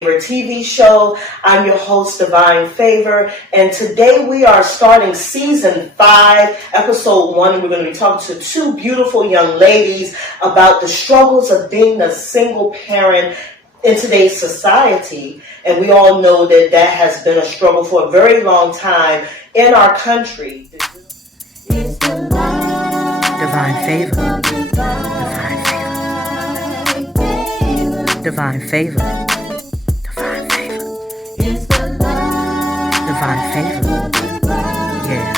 TV show. I'm your host, Divine Favor, and today we are starting season 5, episode 1, and we're going to be talking to two beautiful young ladies about the struggles of being a single parent in today's society. And we all know that that has been a struggle for a very long time in our country. Divine Favor. Divine Favor. Divine Favor. Divine Favor. Yeah.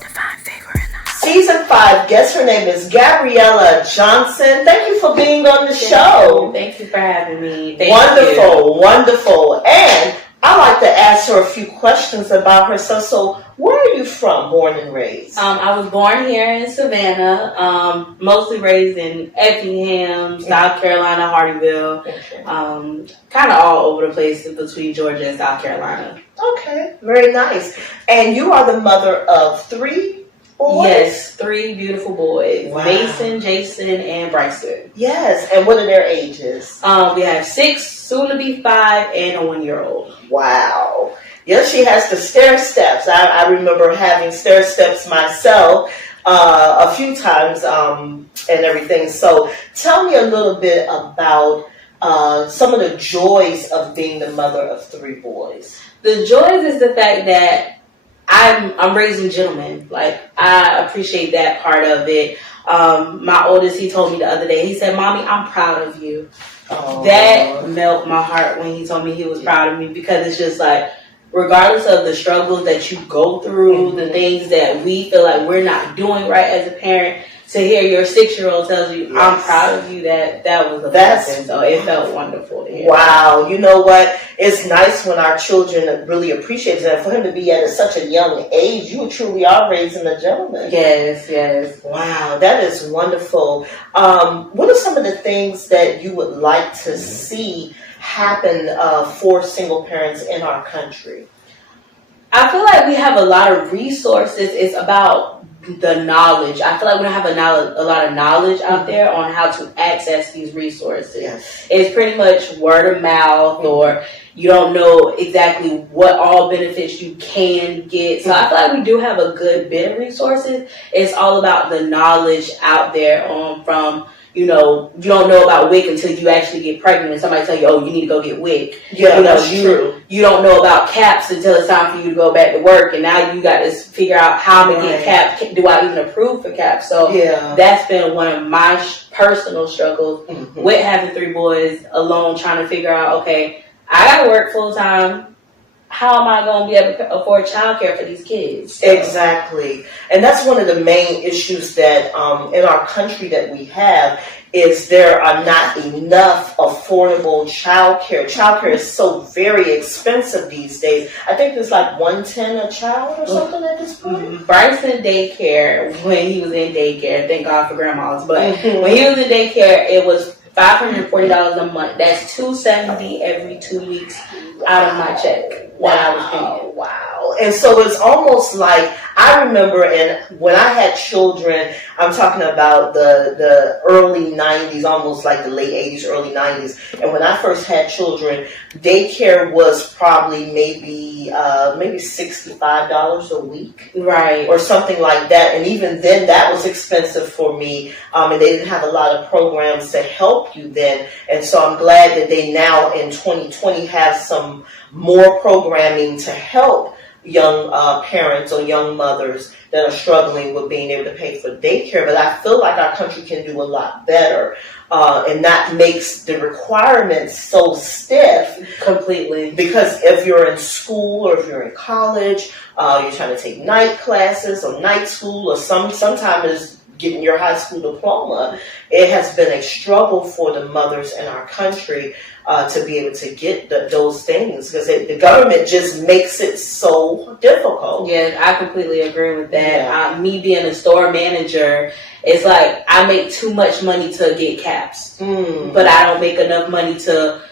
Divine Favor in the house. Season 5, guess her name is Gabriella Johnson. Thank you for being on the show. Thank you for having me. Wonderful. And I like to ask her a few questions about herself. So, where are you from, born and raised? I was born here in Savannah, mostly raised in Effingham, South Carolina, Hardyville, kind of all over the place between Georgia and South Carolina. Okay, very nice. And you are the mother of 3 boys? Yes, 3 beautiful boys. Wow. Mason, Jason, and Bryson. Yes, and what are their ages? We have 6, soon to be 5, and a 1-year-old. Wow. Yes, she has the stair steps. I remember having stair steps myself a few times and everything. So tell me a little bit about some of the joys of being the mother of 3 boys. The joys is the fact that I'm raising gentlemen. Like, I appreciate that part of it. My oldest, he told me the other day, he said, "Mommy, I'm proud of you." Oh. That melted my heart when he told me he was proud of me, because it's just like, regardless of the struggles that you go through, the things that we feel like we're not doing right as a parent, to hear your 6-year-old tells you, "I'm proud of you," that was a blessing. So it felt wonderful to hear. Wow. You know what? It's nice when our children really appreciate that. For him to be at such a young age, you truly are raising a gentleman. Yes. Wow, that is wonderful. What are some of the things that you would like to see happen for single parents in our country? I feel like we have a lot of resources. It's about the knowledge. I feel like we don't have a lot of knowledge out there on how to access these resources. Yes. It's pretty much word of mouth, or you don't know exactly what all benefits you can get. So I feel like we do have a good bit of resources. It's all about the knowledge out there from, you don't know about WIC until you actually get pregnant and somebody tell you, "Oh, you need to go get WIC." Yeah, that's true. You don't know about CAPS until it's time for you to go back to work, and now you got to figure out how to get CAPS. Do I even approve for CAPS? So that's been one of my personal struggles with having 3 boys alone, trying to figure out, okay, I got to work full time. How am I going to be able to afford childcare for these kids? So. Exactly. And that's one of the main issues that in our country that we have is there are not enough affordable childcare. Childcare is so very expensive these days. I think it's like $110 a child or something at this point. Bryson daycare, when he was in daycare, thank God for grandmas, but when he was in daycare, it was $540 a month. That's $270 every 2 weeks out of my check. Wow. And so it's almost like, I remember, and when I had children, I'm talking about the early 90s, almost like the late 80s, early 90s. And when I first had children, daycare was probably maybe $65 a week. Right. Or something like that. And even then, that was expensive for me. And they didn't have a lot of programs to help you then. And so I'm glad that they now in 2020 have some more programming to help young parents or young mothers that are struggling with being able to pay for daycare. But I feel like our country can do a lot better. And that makes the requirements so stiff. Completely. Because if you're in school or if you're in college, you're trying to take night classes or night school, or sometimes getting your high school diploma, it has been a struggle for the mothers in our country to be able to get those things, because the government just makes it so difficult. Yeah, I completely agree with that. Me being a store manager, it's like I make too much money to get CAPS, but I don't make enough money to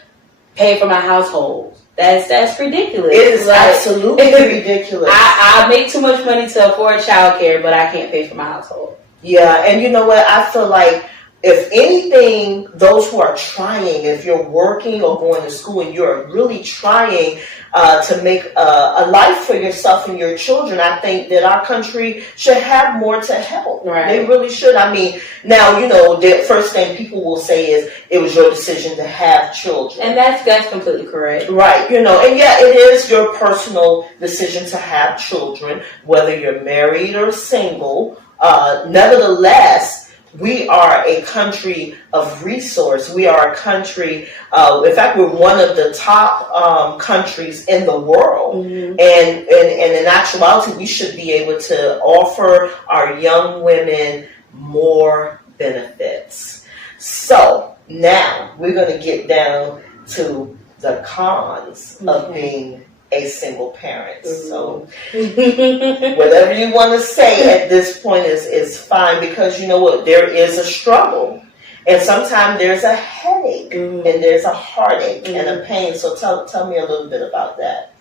pay for my household. That's ridiculous. It is absolutely ridiculous. I make too much money to afford childcare, but I can't pay for my household. Yeah, and you know what? I feel like if anything, those who are trying, if you're working or going to school and you're really trying to make a life for yourself and your children, I think that our country should have more to help. Right. They really should. I mean, now, the first thing people will say is it was your decision to have children. And that's completely correct. Right, and yeah, it is your personal decision to have children, whether you're married or single. Nevertheless, we are a country of resource. We are a country, in fact, we're one of the top countries in the world. Mm-hmm. And in actuality, we should be able to offer our young women more benefits. So now we're going to get down to the cons of being a single parent. So whatever you want to say at this point is fine, because you know what, there is a struggle, and sometimes there's a headache and there's a heartache and a pain. So tell me a little bit about that.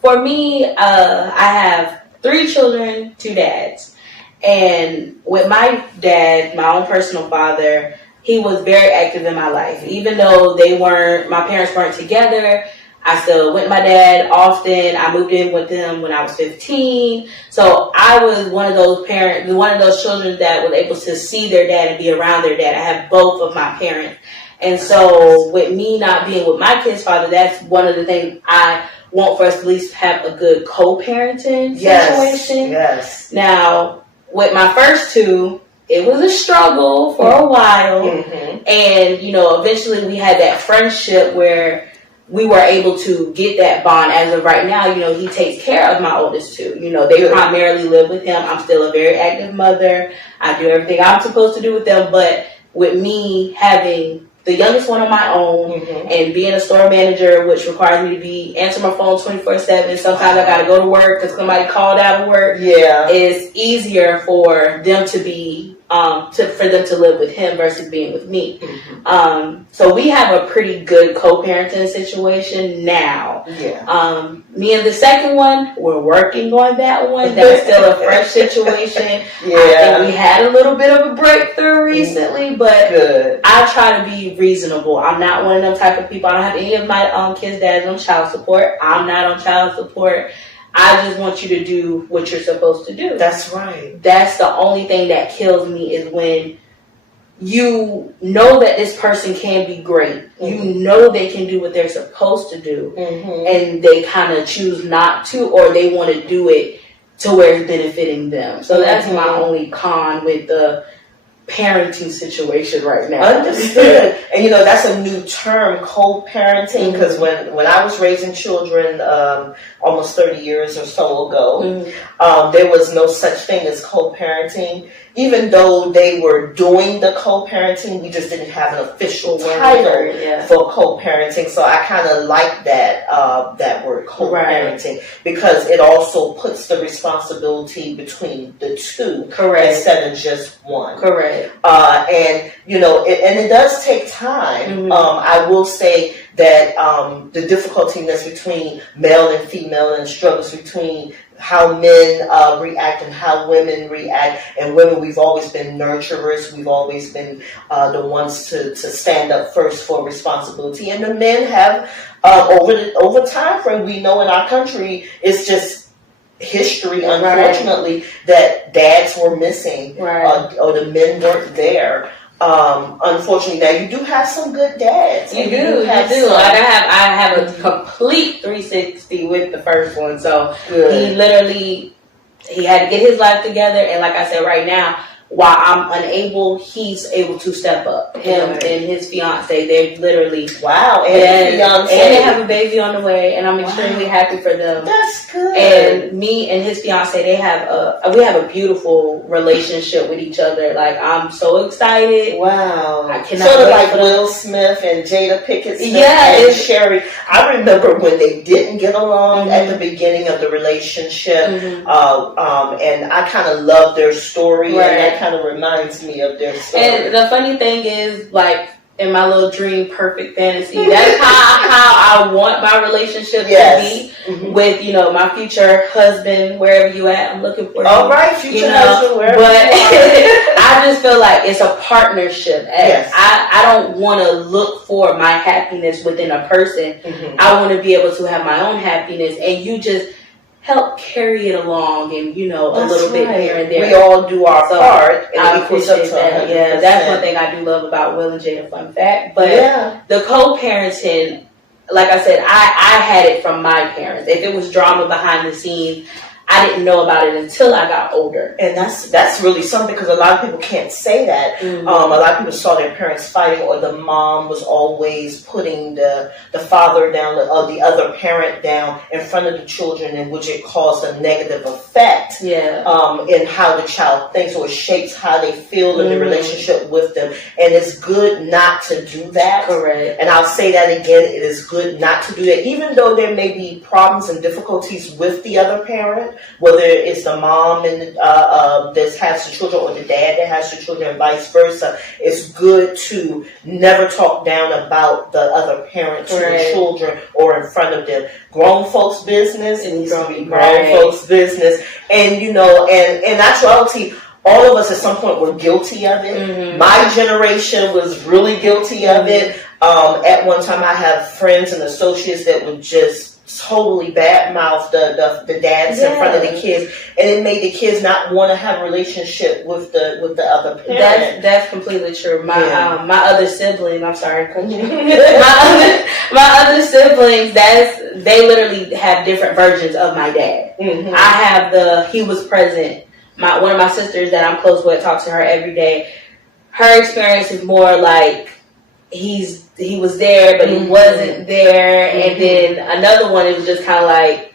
For me, I have 3 children, 2 dads, and with my dad, my own personal father, he was very active in my life. Even though my parents weren't together, I still went with my dad often. I moved in with him when I was 15. So I was one of those children that was able to see their dad and be around their dad. I have both of my parents. And so with me not being with my kid's father, that's one of the things I want for us to at least have a good co-parenting situation. Yes. Now, with my first 2, it was a struggle for a while. Mm-hmm. And, eventually we had that friendship where we were able to get that bond. As of right now, he takes care of my oldest 2. They primarily live with him. I'm still a very active mother. I do everything I'm supposed to do with them. But with me having the youngest one on my own and being a store manager, which requires me to answer my phone 24/7. Sometimes I got to go to work because somebody called out of work. Yeah, it's easier for them to be for them to live with him versus being with me. So we have a pretty good co-parenting situation now. Yeah. Me and the second one, we're working on that one. That's still a fresh situation. Yeah. I think we had a little bit of a breakthrough recently, but good. I try to be reasonable. I'm not one of them type of people. I don't have any of my kids' dads on child support. I'm not on child support. I just want you to do what you're supposed to do. That's right. That's the only thing that kills me, is when you know that this person can be great. You know they can do what they're supposed to do. And they kind of choose not to, or they want to do it to where it's benefiting them. So that's my only con with the parenting situation right now. Understood. And that's a new term, co-parenting, because when I was raising children almost 30 years or so ago, there was no such thing as co-parenting. Even though they were doing the co-parenting, we just didn't have an official title for co-parenting. So I kind of like that word, co-parenting, because it also puts the responsibility between the 2 instead of just one. Correct. And it does take time. I will say that the difficulty that's between male and female, and struggles between how men react and how women react. And women, we've always been nurturers. We've always been the ones to stand up first for responsibility. And the men have, over time frame, we know in our country, it's just history, unfortunately, that dads were missing, or the men weren't there. Unfortunately, now you do have some good dads. You do. Like I have a complete 360 with the first one. So he had to get his life together. And like I said, right now, while I'm unable, he's able to step up. Him and his fiance, they've literally and they have a baby on the way, and I'm extremely happy for them. That's good. And me and his fiance, we have a beautiful relationship with each other. Like, I'm so excited. Wow. I cannot sort of wait like for Will Smith and Jada Pinkett Smith and Sherry. I remember when they didn't get along at the beginning of the relationship, and I kind of loved their story, and that kind of reminds me of their story. And the funny thing is, like, in my little dream perfect fantasy, that's how I want my relationship to be with, my future husband, wherever you at. I'm looking for you. All right, future husband, wherever but you are. I I just feel like it's a partnership. Yes. I don't want to look for my happiness within a person. Mm-hmm. I want to be able to have my own happiness, and you just help carry it along, and a little bit here and there. We all do our part, and I it equals up to appreciate that. Yeah, that's one thing I do love about Will and Jada. Fun fact, but the co-parenting, like I said, I had it from my parents. If it was drama behind the scenes, I didn't know about it until I got older. And that's really something, because a lot of people can't say that. Mm-hmm. A lot of people saw their parents fighting, or the mom was always putting the father down, or the other parent down in front of the children, in which it caused a negative effect in how the child thinks, or shapes how they feel in the relationship with them. And it's good not to do that. Correct. And I'll say that again, it is good not to do that, even though there may be problems and difficulties with the other parent, whether it's the mom and that has the children, or the dad that has the children, and vice versa. It's good to never talk down about the other parent to the children or in front of them. Grown folks' business, it needs to be grown folks' business. And in actuality, all of us at some point were guilty of it. Mm-hmm. My generation was really guilty of it. At one time, I have friends and associates that would just totally badmouth the dads in front of the kids, and it made the kids not want to have a relationship with the other parent. That's completely true. My other siblings, I'm sorry, my other siblings, they literally have different versions of my dad. Mm-hmm. I have he was present. One of my sisters that I'm close with, talks to her every day. Her experience is more like he was there, but he wasn't there. Mm-hmm. And then another one, it was just kind of like,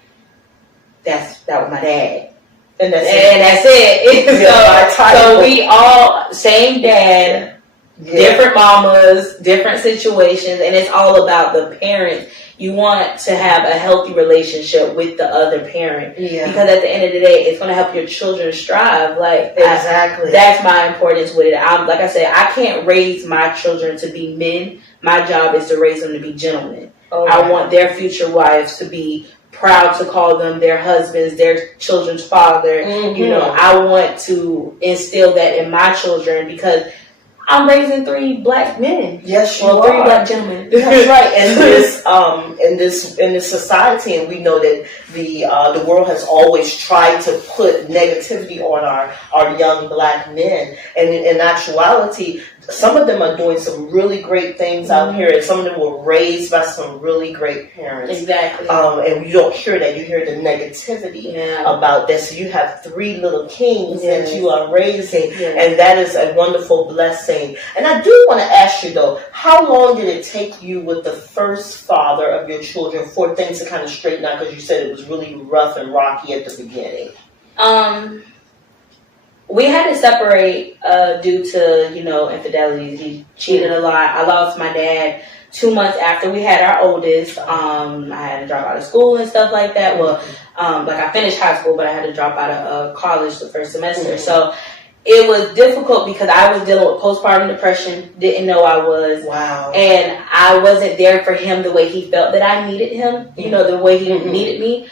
that was my dad. And that's it. So we all, same dad, different mamas, different situations, and it's all about the parents. You want to have a healthy relationship with the other parent. Yeah. Because at the end of the day, it's going to help your children strive. Exactly. That's my importance with it. Like I said, I can't raise my children to be men. My job is to raise them to be gentlemen. Oh, I want their future wives to be proud to call them their husbands, their children's father. Mm-hmm. I want to instill that in my children, because I'm raising 3 black men. Yes, you are. 3 black gentlemen. That's right. And in this society, and we know that the world has always tried to put negativity on our young black men. And in actuality, some of them are doing some really great things out here, and some of them were raised by some really great parents. Exactly. And you don't hear that. You hear the negativity about that. So you have 3 little kings that you are raising, and that is a wonderful blessing. And I do want to ask you, though, how long did it take you with the first father of your children for things to kind of straighten out? Because you said it was really rough and rocky at the beginning. We had to separate due to, infidelity. He cheated a lot. I lost my dad 2 months after we had our oldest. I had to drop out of school and stuff like that. Well, I finished high school, but I had to drop out of college the first semester. Mm-hmm. So it was difficult because I was dealing with postpartum depression, didn't know I was. Wow. And I wasn't there for him the way he felt that I needed him, the way he needed me.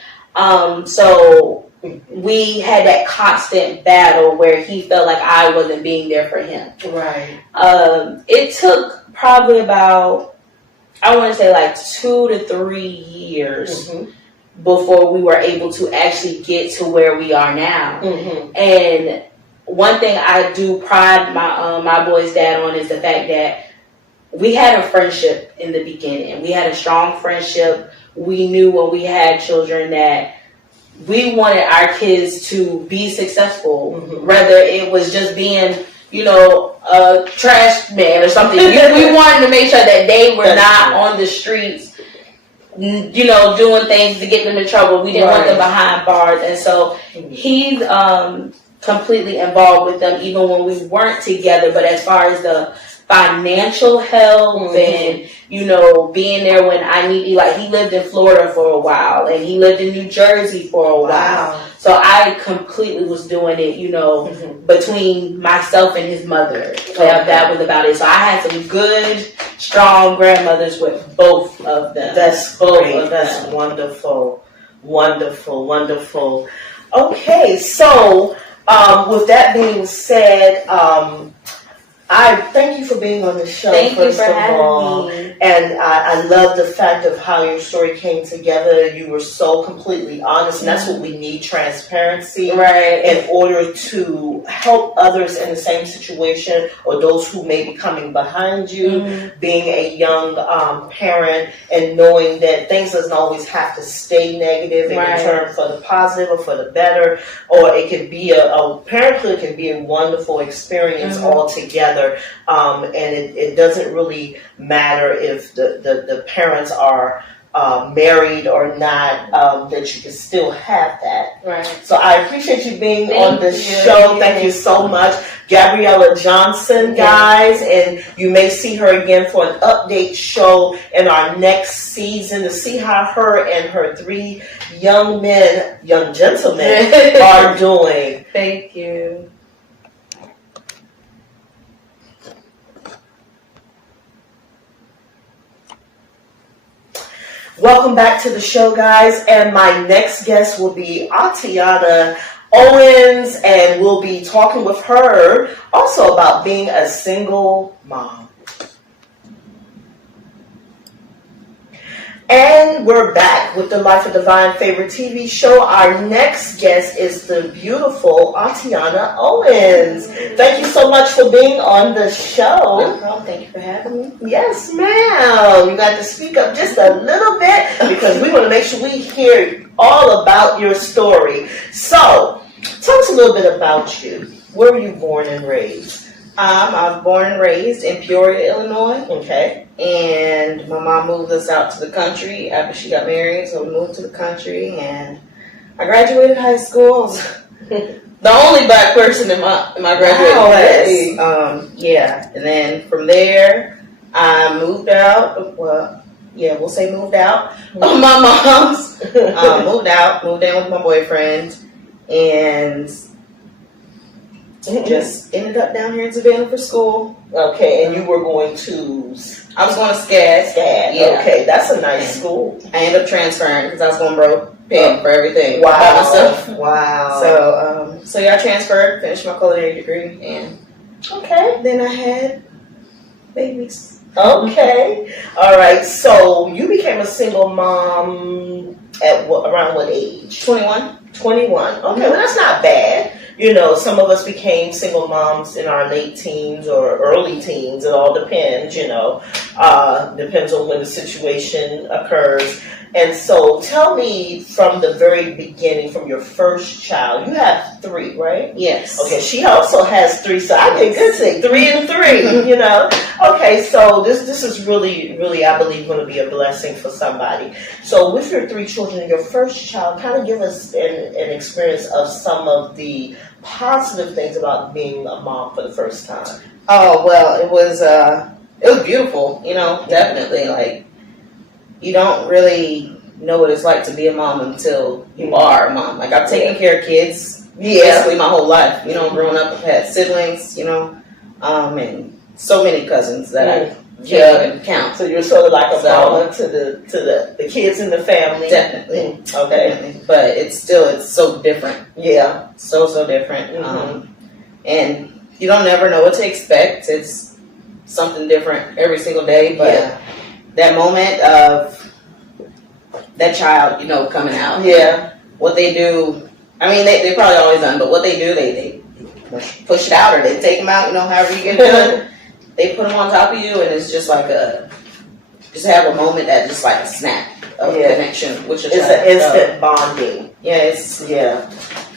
So we had that constant battle where he felt like I wasn't being there for him. Right. It took probably about, I want to say 2 to 3 years before we were able to actually get to where we are now. Mm-hmm. And one thing I do pride my boy's dad on is the fact that we had a friendship in the beginning. We had a strong friendship. We knew when we had children that we wanted our kids to be successful, whether it was just being, a trash man or something. We wanted to make sure that they were not on the streets, doing things to get them in trouble. We didn't want them behind bars. And so he's completely involved with them even when we weren't together. But as far as the financial help and being there when I need, he lived in Florida for a while and he lived in New Jersey for a while. So I completely was doing it, between myself and his mother. That was about it. So I had some good, strong grandmothers with both of them. That's great. That's wonderful. Wonderful, wonderful. Okay, so With that being said, I thank you for being on the show. Thank you for having me. And I love the fact of how your story came together. You were so completely honest, and that's what we need, transparency, right? In order to help others in the same situation or those who may be coming behind you, being a young parent and knowing that things doesn't always have to stay negative. It can turn for the positive or for the better, or it can be a parenthood can be a wonderful experience altogether. And it doesn't really matter if the parents are married or not, that you can still have that. Right. So I appreciate you being on the show. Thank you so much. Gabriella Johnson, guys, and you may see her again for an update show in our next season to see how her and her 3 young gentlemen are doing. Thank you. Welcome back to the show, guys, and my next guest will be Atiana Owens, and we'll be talking with her also about being a single mom. And we're back with the Life of Divine Favor TV show. Our next guest is the beautiful Atiana Owens. Thank you so much for being on the show. No problem. Thank you for having me. Yes, ma'am. You got to speak up just a little bit because we want to make sure we hear all about your story. So, tell us a little bit about you. Where were you born and raised? I was born and raised in Peoria, Illinois. Okay. And my mom moved us out to the country after she got married, so we moved to the country, and I graduated high school. I was the only black person in my graduating class. Yeah, and then from there, I moved out. Well, yeah, we'll say moved out of my mom's. Moved in with my boyfriend, and just ended up down here in Savannah for school. Okay, and you were going to... I was going to SCAD. Yeah. Okay, that's a nice school. I ended up transferring because I was going broke, paying for everything. Wow. By myself. Wow. So I transferred, finished my culinary degree, and then I had babies. Okay. All right. So you became a single mom at around what age? 21. 21. Okay, well that's not bad. You know, some of us became single moms in our late teens or early teens. It all depends, you know. Depends on when the situation occurs. And so tell me from the very beginning, from your first child, you have 3, right? Yes. Okay, she also has 3, so I get good thing, 3 and 3, you know. Okay, so this is really, really, I believe, going to be a blessing for somebody. So with your 3 children, your first child, kind of give us an experience of some of the positive things about being a mom for the first time. Oh, well, it was beautiful, you know, definitely. Like, you don't really know what it's like to be a mom until you are a mom. Like, I've taken care of kids basically my whole life. You know, growing up, I've had siblings, you know, and so many cousins that I can't count. So you're sort of like a mama to the kids in the family. Definitely. Okay. Definitely. But it's so different. Yeah. So different. And you don't never know what to expect. It's something different every single day, but that moment of that child, you know, coming out. Yeah. What they do, I mean, they probably always done, but what they do, they push it out or they take them out, you know, however you get done. They put them on top of you, and it's just like just have a moment that just like a snap of connection, which is it's an instant bonding. Yeah, it's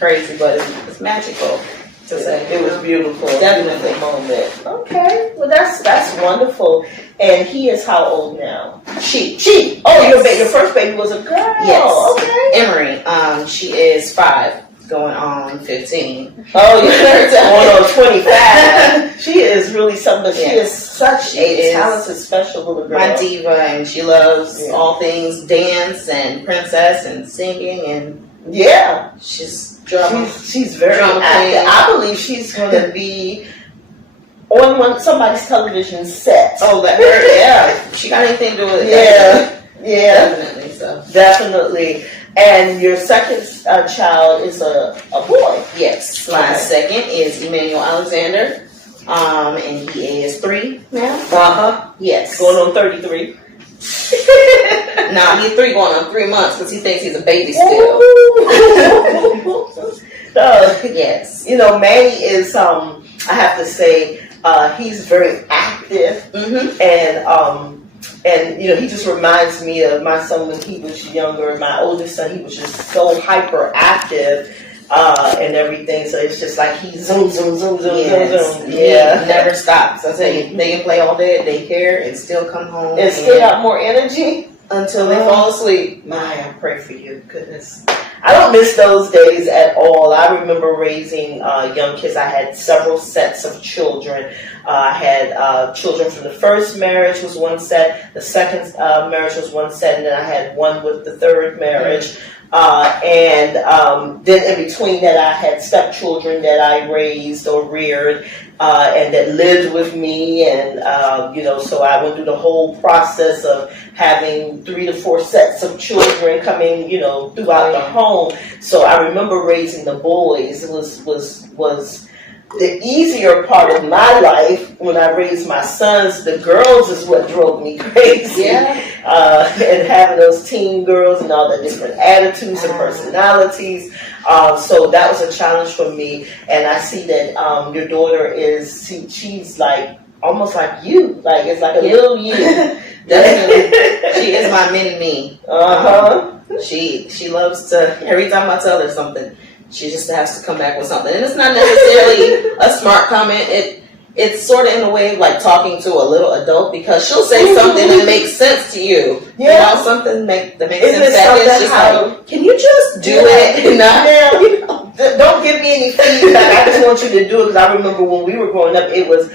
crazy, but it's magical. It was beautiful. Definitely. Beautiful moment. Okay, well that's wonderful. And he is how old now? She. Oh, your first baby was a girl. Yes. Okay. Emery. She is 5, going on 15. Oh, you're going on 25. She is really something. But she is such a talented, special little girl. My diva, and she loves all things dance and princess and singing and she's very active. I believe she's going to be on somebody's television set. Oh, that her, She got anything to do with it? Yeah. Definitely. So definitely. And your second child is a boy. Yes, my second is Emmanuel Alexander, and he is 3 now. Yes, going on 33. Nah, he's 3 going on 3 months because he thinks he's a baby still. Yes, you know, Manny is I have to say he's very active, and you know, he just reminds me of my son when he was younger. My oldest son, he was just so hyperactive and everything. So it's just like he zoom, zoom, zoom, zoom, zoom. Yeah, he never stops. I tell you, they can play all day at daycare and still come home and still have more energy until they fall asleep. I pray for you. Goodness. I don't miss those days at all. I remember raising young kids. I had several sets of children. I had children from the first marriage was one set. The second marriage was one set. And then I had one with the third marriage. And then in between that, I had stepchildren that I raised or reared and that lived with me. And, you know, so I went through the whole process of having 3 to 4 sets of children coming, you know, throughout the home. So I remember raising the boys. It was the easier part of my life when I raised my sons. The girls is what drove me crazy. Yeah. And having those teen girls and all the different attitudes and personalities. So that was a challenge for me. And I see that your daughter she's like almost like you. Like it's like a little you. Definitely. She is my mini me. She loves to, every time I tell her something, she just has to come back with something. And it's not necessarily a smart comment. It's sort of in a way of like talking to a little adult, because she'll say something that makes sense to you. Yeah. You know, something that makes Isn't sense. It's just like, can you just do it? And not, you know, don't give me any feedback. I just want you to do it, because I remember when we were growing up, it was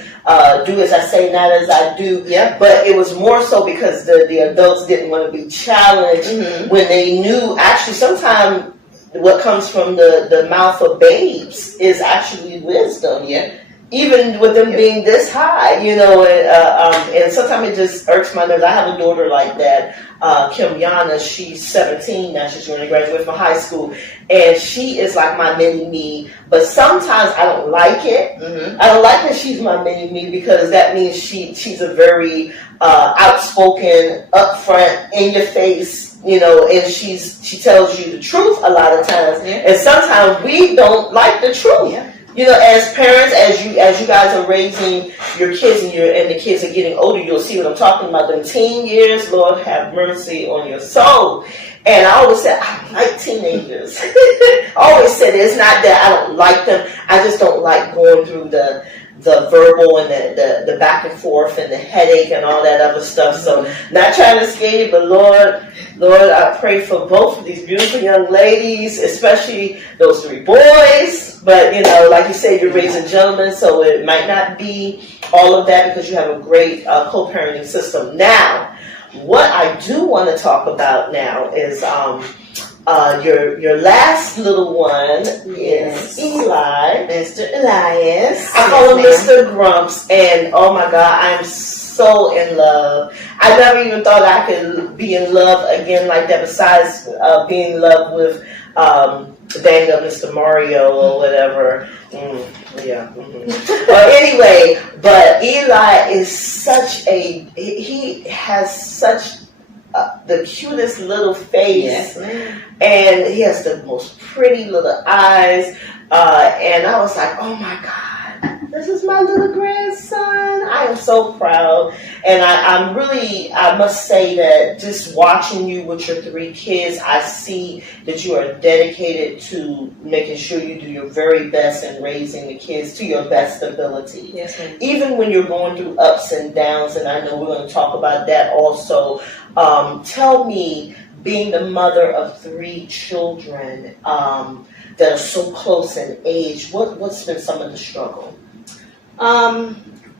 do as I say, not as I do. Yeah. But it was more so because the adults didn't want to be challenged when they knew. Actually, sometimes what comes from the mouth of babes is actually wisdom. Yeah. Even with them being this high, you know, and sometimes it just irks my nerves. I have a daughter like that, Kim Yana. She's 17 now. She's going to graduate from high school, and she is like my mini me. But sometimes I don't like it. I don't like that she's my mini me, because that means she's a very outspoken, upfront, in your face. You know, and she tells you the truth a lot of times, and sometimes we don't like the truth. Yeah. You know, as parents, as you guys are raising your kids and the kids are getting older, you'll see what I'm talking about. Them teen years, Lord have mercy on your soul. And I always said, I don't like teenagers. I always said it's not that I don't like them. I just don't like going through the verbal and the back and forth and the headache and all that other stuff. So not trying to scare you, but Lord, I pray for both of these beautiful young ladies, especially those 3 boys. But, you know, like you said, you're raising gentlemen, so it might not be all of that, because you have a great co-parenting system. Now, what I do want to talk about now is your last little one is Eli. Mr. Elias. I call him Mr. Grumps, and oh my God, I'm so in love. I never even thought I could be in love again like that, besides being in love with dang up Mr. Mario or whatever. But anyway, but Eli is he has such the cutest little face, and he has the most pretty little eyes, and I was like, oh my God, this is my little grandson. I am so proud, and I must say that just watching you with your 3 kids, I see that you are dedicated to making sure you do your very best in raising the kids to your best ability. Yes, ma'am. Even when you're going through ups and downs, and I know we're going to talk about that also. Tell me, being the mother of 3 children that are so close in age, what's been some of the struggle?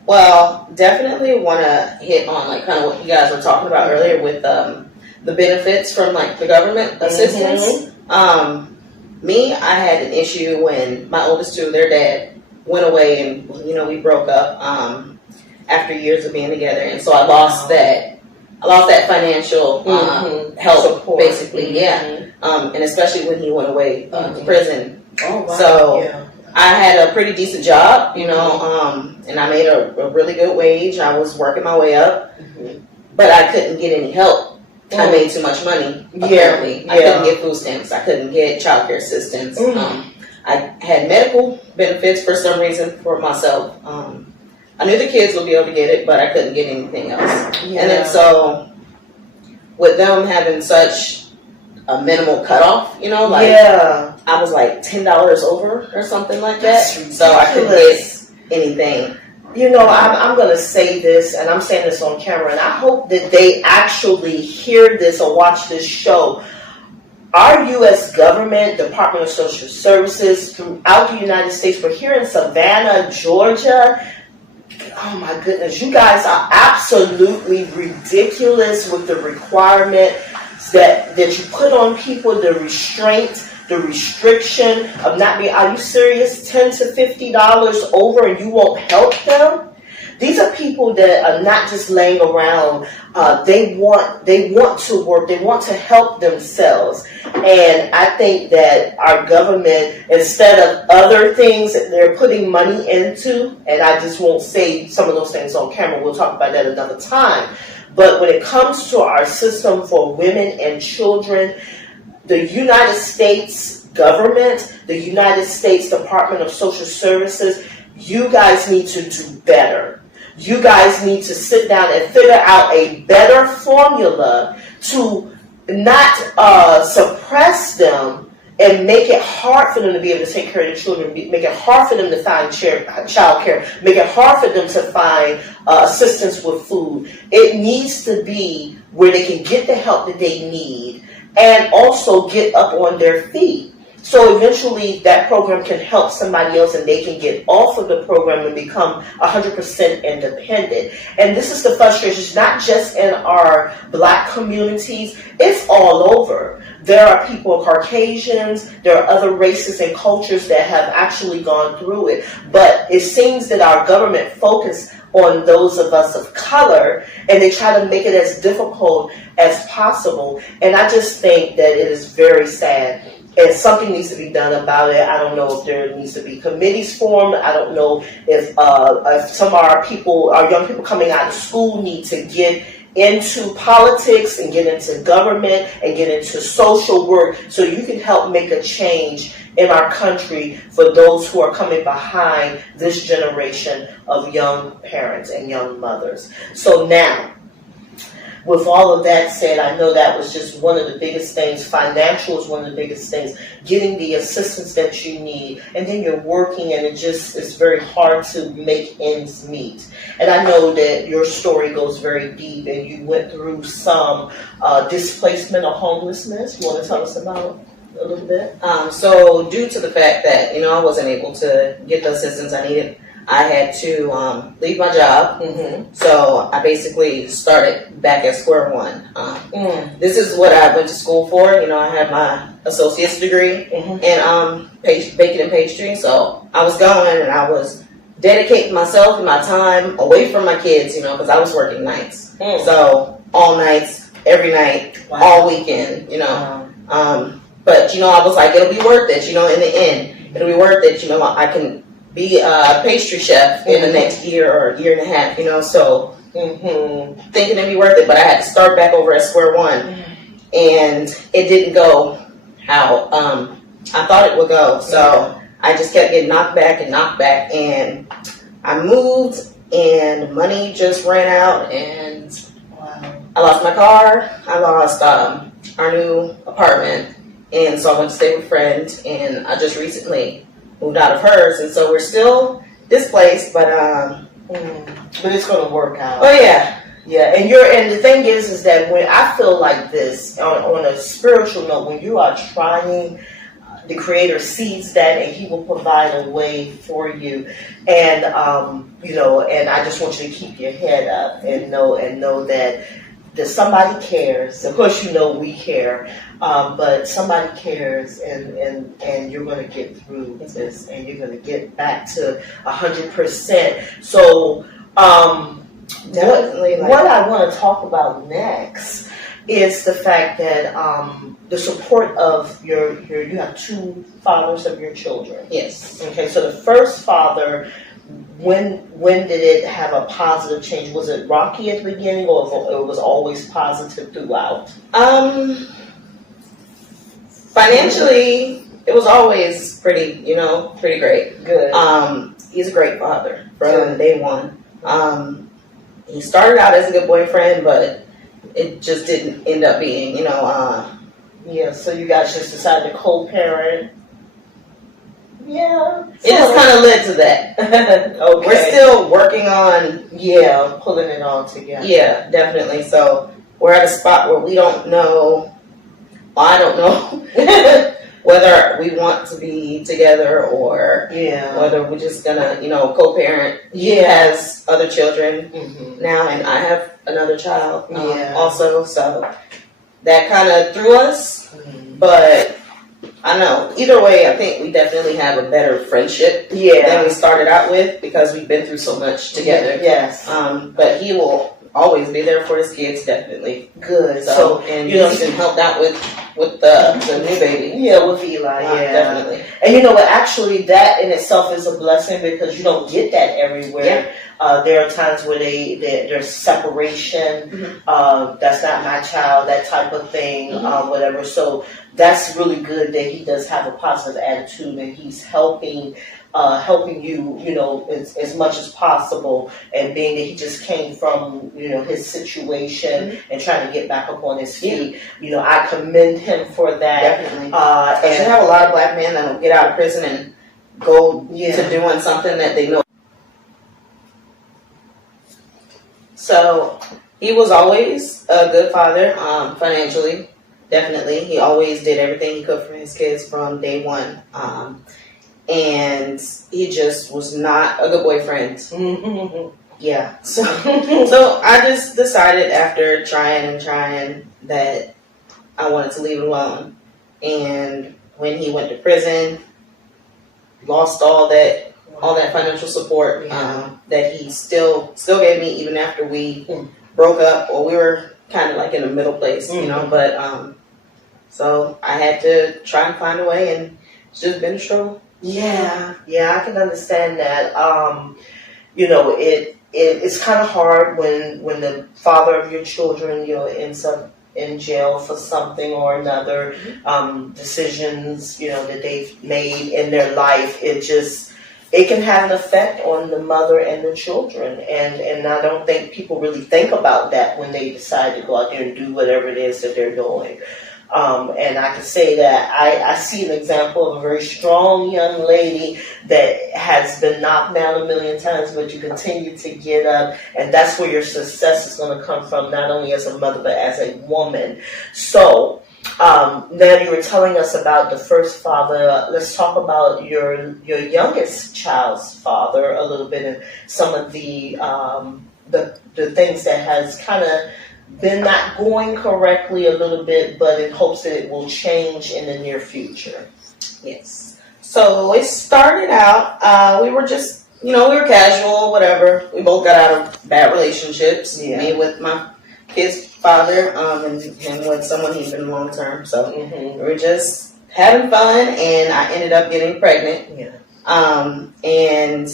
Well, definitely want to hit on like kind of what you guys were talking about earlier with the benefits from like the government assistance. Me, I had an issue when my oldest 2, their dad went away, and you know, we broke up after years of being together, and so I lost that financial help, support, basically. and especially when he went away to prison. Oh, wow. So I had a pretty decent job, you know, and I made a really good wage. I was working my way up, but I couldn't get any help. I made too much money, apparently. I couldn't get food stamps. I couldn't get child care assistance. I had medical benefits for some reason for myself. I knew the kids would be able to get it, but I couldn't get anything else. And then so, with them having such a minimal cutoff, you know, like I was like $10 over or something like that, so I couldn't get anything. You know, I'm going to say this, and I'm saying this on camera, and I hope that they actually hear this or watch this show. Our U.S. government, Department of Social Services, throughout the United States, but here in Savannah, Georgia, oh my goodness, you guys are absolutely ridiculous with the requirement that you put on people, the restraint, the restriction of not being, are you serious? $10 to $50 over and you won't help them? These are people that are not just laying around. They want to work. They want to help themselves. And I think that our government, instead of other things that they're putting money into, and I just won't say some of those things on camera. We'll talk about that another time. But when it comes to our system for women and children, the United States government, the United States Department of Social Services, you guys need to do better. You guys need to sit down and figure out a better formula to not suppress them and make it hard for them to be able to take care of the children, make it hard for them to find child care, make it hard for them to find assistance with food. It needs to be where they can get the help that they need and also get up on their feet. So eventually that program can help somebody else and they can get off of the program and become 100% independent. And this is the frustration, not just in our Black communities, it's all over. There are people, Caucasians, there are other races and cultures that have actually gone through it. But it seems that our government focus on those of us of color, and they try to make it as difficult as possible. And I just think that it is very sad. And something needs to be done about it. I don't know if there needs to be committees formed. I don't know if some of our young people coming out of school need to get into politics and get into government and get into social work so you can help make a change in our country for those who are coming behind this generation of young parents and young mothers. So now, with all of that said, I know that was just one of the biggest things. Financial is one of the biggest things. Getting the assistance that you need. And then you're working and it's very hard to make ends meet. And I know that your story goes very deep and you went through some displacement or homelessness. You want to tell us about a little bit? So due to the fact that, I wasn't able to get the assistance I needed, I had to leave my job. So I basically started back at square one. This is what I went to school for. I had my associate's degree in baking and pastry. So I was going and I was dedicating myself and my time away from my kids, because I was working nights. So all nights, every night, all weekend, But, I was like, it'll be worth it, in the end. It'll be worth it, I can be a pastry chef in the next year or year and a half, so thinking it'd be worth it, but I had to start back over at square one, and it didn't go how I thought it would go, so I just kept getting knocked back, and I moved, and money just ran out, and I lost my car, I lost our new apartment, and so I went to stay with a friend, and I just recently moved out of hers, and so we're still displaced, but it's going to work out. Oh yeah, and the thing is that when I feel like this on a spiritual note, when you are trying, the Creator sees that, and He will provide a way for you, and and I just want you to keep your head up and know that somebody cares. Of course, we care, but somebody cares, and you're going to get through this, and you're going to get back to 100%. So, definitely. What I want to talk about next is the fact that the support of you have two fathers of your children. Yes. Okay, so the first father, when did it have a positive change? Was it rocky at the beginning, or it was always positive throughout? Financially, it was always pretty great. Good. He's a great father from day one. He started out as a good boyfriend, but it just didn't end up being, so you guys just decided to co-parent. Yeah. It just kind of led to that. Okay. We're still working on, pulling it all together. Yeah, definitely. So we're at a spot where we don't know, I don't know whether we want to be together or whether we're just gonna, co-parent. He has other children now, and I have another child also. So that kind of threw us, but I know. Either way, I think we definitely have a better friendship than we started out with because we've been through so much together. Yes. But he will always be there for his kids, definitely. Good. So and he's even helped out with the new baby. Yeah, with Eli. Definitely. And you know what? Actually, that in itself is a blessing because you don't get that everywhere. Yeah. There are times where there's separation. That's not my child. That type of thing. Whatever. So that's really good that he does have a positive attitude and he's helping you, as much as possible. And being that he just came from, his situation and trying to get back up on his feet, I commend him for that. Definitely. Because you have a lot of black men that will get out of prison and go to doing something that they know. So he was always a good father, financially. Definitely. He always did everything he could for his kids from day one. And he just was not a good boyfriend. Yeah. So I just decided after trying that I wanted to leave it alone. And when he went to prison, lost all that financial support that he still gave me even after we broke up, or we were kind of like in a middle place, but so I had to try and find a way, and it's just been a struggle. Yeah, I can understand that. It's kind of hard when the father of your children, ends up in jail for something or another, decisions, that they've made in their life. It can have an effect on the mother and the children. And I don't think people really think about that when they decide to go out there and do whatever it is that they're doing. And I can say that I see an example of a very strong young lady that has been knocked down a million times, but you continue to get up, and that's where your success is going to come from, not only as a mother, but as a woman. So, now you were telling us about the first father. Let's talk about your youngest child's father a little bit, and some of the things that has kind of been not going correctly a little bit, but in hopes that it will change in the near future. Yes. So it started out, we were just, we were casual, whatever. We both got out of bad relationships. Me with my kid's father, and him with someone he's been long term. So we were just having fun, and I ended up getting pregnant. Yeah. And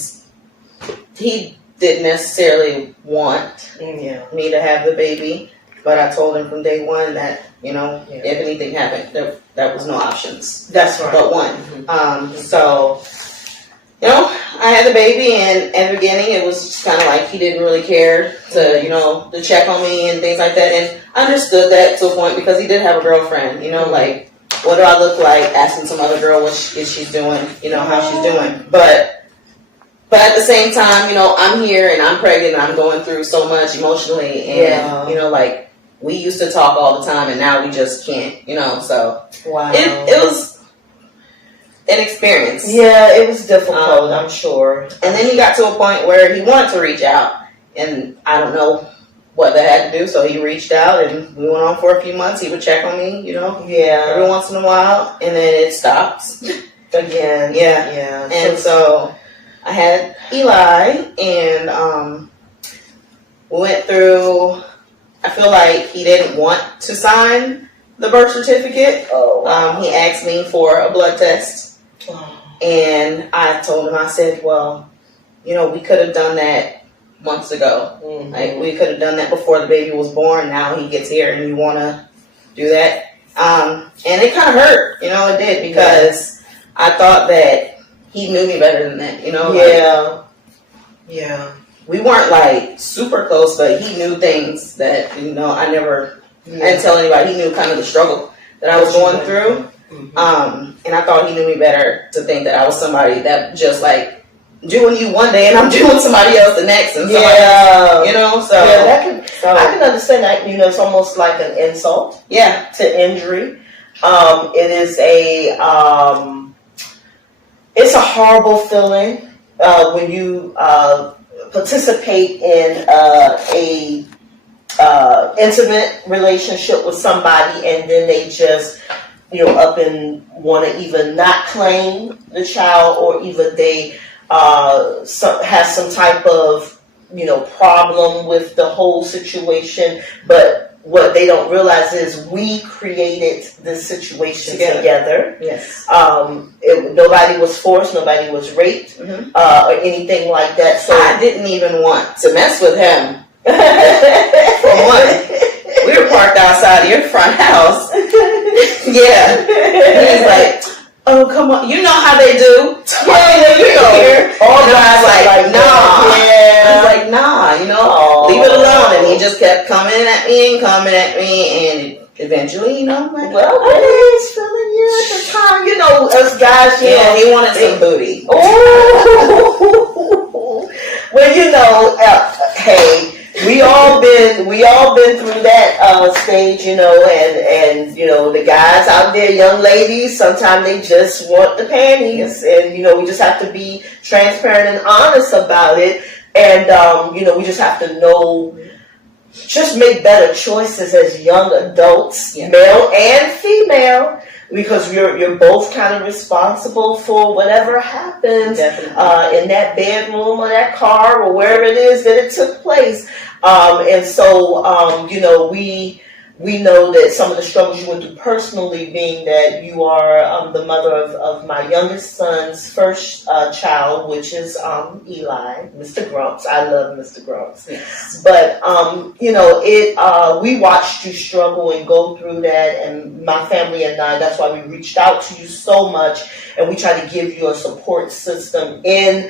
he didn't necessarily want me to have the baby, but I told him from day one that, if anything happened, there was no options. That's right. But one. So, I had the baby, and at the beginning it was just kind of like he didn't really care to, to check on me and things like that. And I understood that to a point because he did have a girlfriend, like, what do I look like? Asking some other girl what she's doing, how she's doing. But at the same time, I'm here and I'm pregnant and I'm going through so much emotionally. And, like, we used to talk all the time and now we just can't, so. Wow. It was an experience. Yeah, it was difficult, I'm sure. And then he got to a point where he wanted to reach out. And I don't know what that had to do. So he reached out and we went on for a few months. He would check on me, every once in a while. And then it stopped. Again. Yeah. Yeah. And so I had Eli, and, I had Eli, and, we were just kind of like, he didn't really care to check on me and things like that. And I understood that to a point because he did have a girlfriend, but at the same time, I'm here and I'm pregnant and I'm going through so much emotionally. And, like, we used to talk all the time and now we just can't, so. It was difficult, I'm sure. We went through, I feel like he didn't want to sign the birth certificate. Oh, wow. He asked me for a blood test. Oh. And I told him, I said, well, you know, we could have done that months ago. Mm-hmm. Like, we could have done that before the baby was born. Now he gets here and you want to do that. And it kind of hurt, you know, it did, because I thought that he knew me better than that, you know? Yeah. Yeah. We weren't like super close, but he knew things that, you know, I didn't tell anybody. He knew kind of the struggle that I was going through. Mm-hmm. And I thought he knew me better to think that I was somebody that just like doing you one day and I'm doing somebody else the next, and somebody else, you know. So I can understand that. You know, it's almost like an insult. Yeah. To injury. It is it's a horrible feeling when you participate in a intimate relationship with somebody and then they just, you know, up and want to even not claim the child, or even they have some type of, you know, problem with the whole situation. But what they don't realize is we created this situation together. Yes. Nobody was forced, nobody was raped, or anything like that. So I didn't even want to mess with him. For one, we were parked outside of your front house. Yeah. He's like, oh, come on. You know how they do. All guys like, nah. Yeah. I was like, nah, you know, leave it alone. And he just kept coming at me, and eventually, you know, I'm like, well, he's feeling you at the time. You know, us guys, yeah, he wanted some booty. Oh. Well, you know, hey, we all been through that stage, you know, and you know, the guys out there, young ladies, sometimes they just want the panties, and you know, we just have to be transparent and honest about it, and you know, we just have to know, just make better choices as young adults, male and female, because you're both kind of responsible for whatever happens in that bedroom or that car or wherever it is that it took place. And so, you know, we know that some of the struggles you went through personally, being that you are the mother of my youngest son's first child, which is Eli, Mr. Grumps. I love Mr. Grumps. Yes. But, you know, we watched you struggle and go through that, and my family and I, that's why we reached out to you so much, and we try to give you a support system in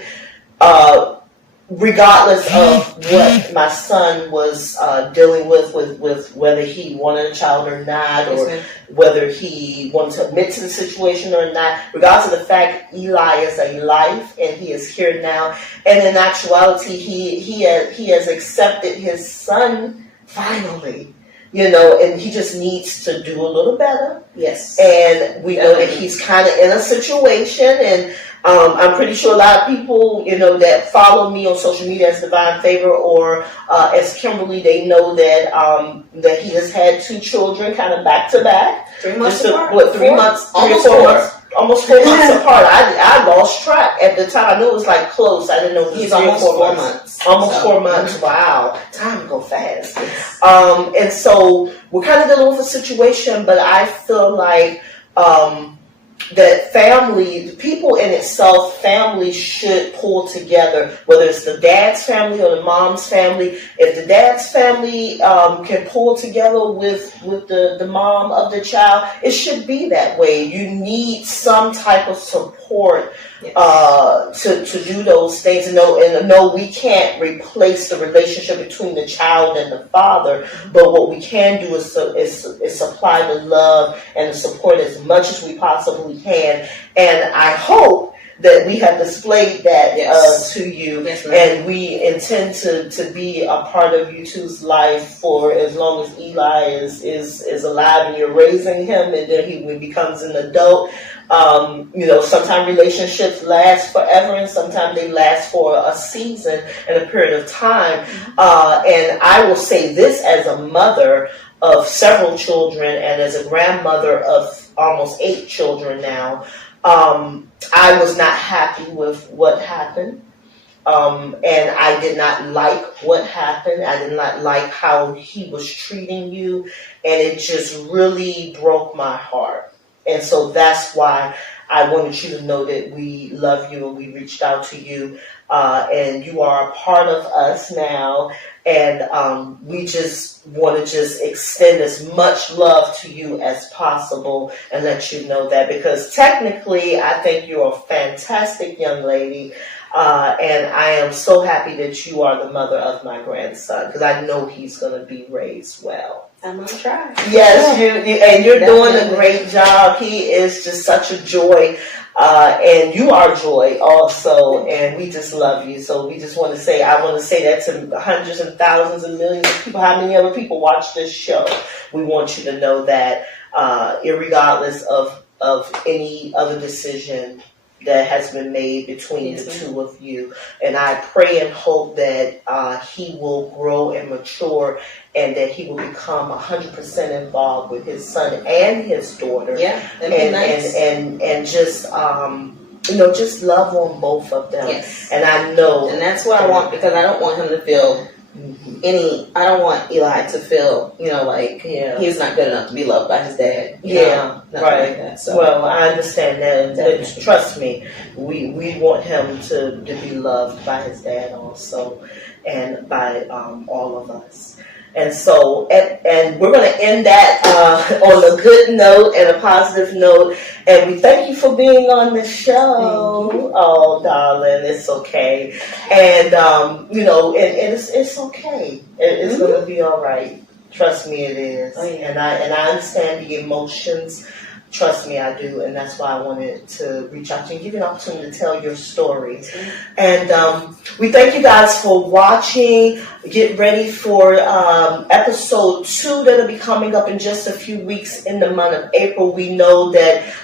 regardless of what my son was dealing with whether he wanted a child or not, or whether he wanted to admit to the situation or not, regardless of the fact Eli is a life and he is here now. And in actuality, he has accepted his son finally. You know, and he just needs to do a little better. Yes. And we know that he's kind of in a situation, and I'm pretty sure a lot of people, you know, that follow me on social media as Divine Favor or as Kimberly, they know that that he has had 2 children kind of back to back. 3 months apart. What, 3 months? Almost 4 months. Almost 4 months apart. I lost track at the time. I knew it was like close. I didn't know it was He's almost 4 months. Almost 4 months. Wow. Time go fast. And so we're kind of dealing with a situation, but I feel like that family, people in itself, family should pull together, whether it's the dad's family or the mom's family. If the dad's family can pull together with the mom of the child, it should be that way. You need some type of support to do those things, and no, we can't replace the relationship between the child and the father, but what we can do is supply the love and the support as much as we possibly can. And I hope that we have displayed that to you, and we intend to be a part of you two's life for as long as Eli is alive and you're raising him, and then when he becomes an adult. You know, sometimes relationships last forever, and sometimes they last for a season and a period of time. And I will say this as a mother of several children and as a grandmother of almost 8 children now. I was not happy with what happened. and I did not like what happened. I did not like how he was treating you, and it just really broke my heart. And so that's why I wanted you to know that we love you and we reached out to you, and you are a part of us now. And we just want to just extend as much love to you as possible and let you know that, because technically I think you're a fantastic young lady. And I am so happy that you are the mother of my grandson, because I know he's going to be raised well. I'm going to try. Yes, and you're doing a great job. He is just such a joy. And you are joy also, and we just love you. So we just want to say, I want to say that to hundreds and thousands and millions of people. How many other people watch this show? We want you to know that, irregardless of any other decision that has been made between the two of you, and I pray and hope that he will grow and mature, and that he will become 100% involved with his son and his daughter. Yeah, that'd be nice. And just just love on both of them. Yes. And I know, and that's what I want, because I don't want him to feel I don't want Eli to feel, like he's not good enough to be loved by his dad. Right. Like that, so. Well, I understand that. But trust me, we want him to be loved by his dad also, and by all of us. And so, and we're going to end that on a good note and a positive note. And we thank you for being on the show. Oh, darling, it's okay. And, and it's okay. It's going to be all right. Trust me, it is. Oh, yeah. And I understand the emotions. Trust me, I do, and that's why I wanted to reach out to you and give you an opportunity to tell your story. And we thank you guys for watching. Get ready for episode 2 that'll be coming up in just a few weeks in the month of April. We know that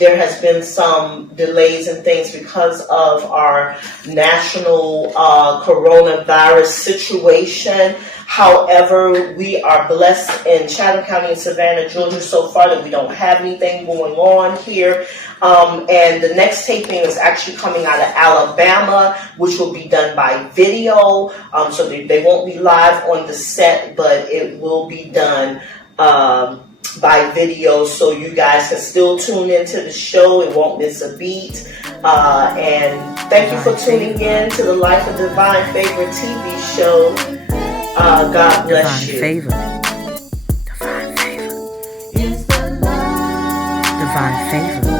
there has been some delays and things because of our national coronavirus situation. However, we are blessed in Chatham County and Savannah, Georgia so far that we don't have anything going on here. And the next taping is actually coming out of Alabama, which will be done by video. So they won't be live on the set, but it will be done by video, so you guys can still tune into the show. It won't miss a beat. And thank you for tuning in to the Life of Divine Favor TV show. God bless you. Divine favor. Divine favor. Divine favor.